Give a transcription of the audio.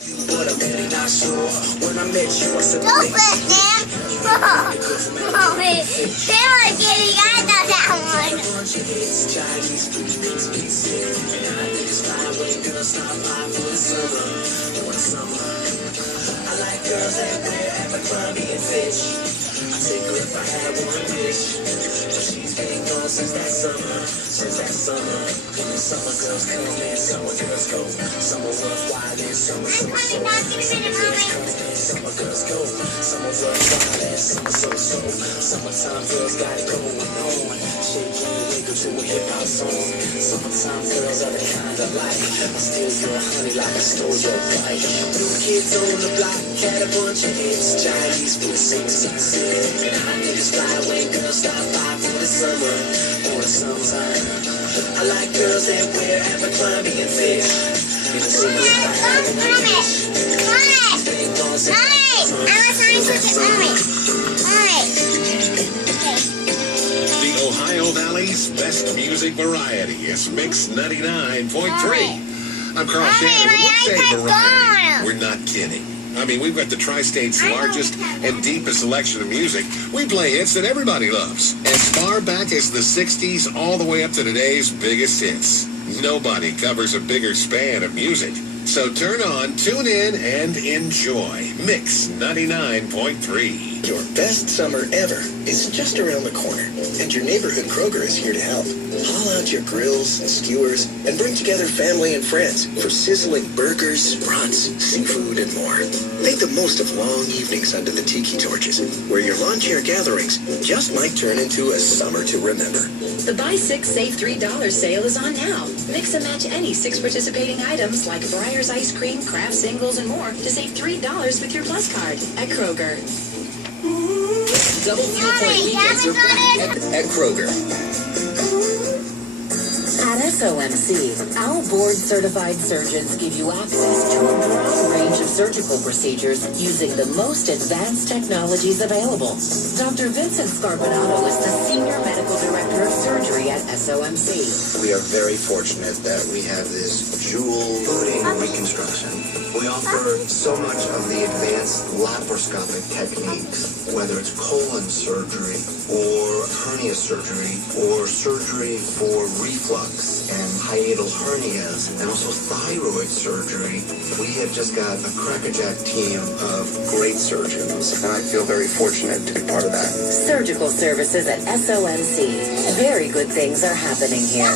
But I'm really not sure. When I met you, I said, don't put them. Mommy, they were getting out of that one. Chinese food makes me sick. And I think it's fine when girls stop by for the summer. For the summer. I like girls that wear Abercrombie and Fitch. I take her if I had one wish. But she's been gone since that summer. Since that summer. Summer girls come and summer girls go. Summer worthwhile and summer so. Summer girls go. Summer worthwhile and summer so. Summertime girls got it going on. Shake and wiggle to a hip hop song. Summertime girls are the kind I like. I steal your honey like I stole your bike. New kids on the block had a bunch of hits. Chinese food sings and I niggas fly when girls stop by for the summer. For the summertime. I like girls that wear Abercrombie and Fitch. The Ohio Valley's best music variety is Mix 99.3. I'm Carl Shannon. When we say variety, we're not kidding. I mean, we've got the Tri-State's largest and deepest selection of music. We play hits that everybody loves. As far back as the 60s, all the way up to today's biggest hits. Nobody covers a bigger span of music. So turn on, tune in, and enjoy Mix 99.3. Your best summer ever is just around the corner, and your neighborhood Kroger is here to help. Haul out your grills and skewers and bring together family and friends for sizzling burgers, brats, seafood, and more. Make the most of long evenings under the tiki torches, where your lawn chair gatherings just might turn into a summer to remember. The Buy 6, Save $3 sale is on now. Mix and match any 6 participating items like Breyer's ice cream, Kraft singles, and more to save $3 with your Plus card at Kroger. Double fuel point weekends are back at Kroger. At SOMC, our board-certified surgeons give you access to a broad range of surgical procedures using the most advanced technologies available. Dr. Vincent Scarpinato is the Senior Medical Director of Surgery at SOMC. We are very fortunate that we have this jewel-loading reconstruction. We offer so much of the advanced laparoscopic techniques, whether it's colon surgery or hernia surgery or surgery for reflux and hiatal hernias and also thyroid surgery. We have just got a crackerjack team of great surgeons, and I feel very fortunate to be part of that. Surgical services at SOMC. Very good things are happening here.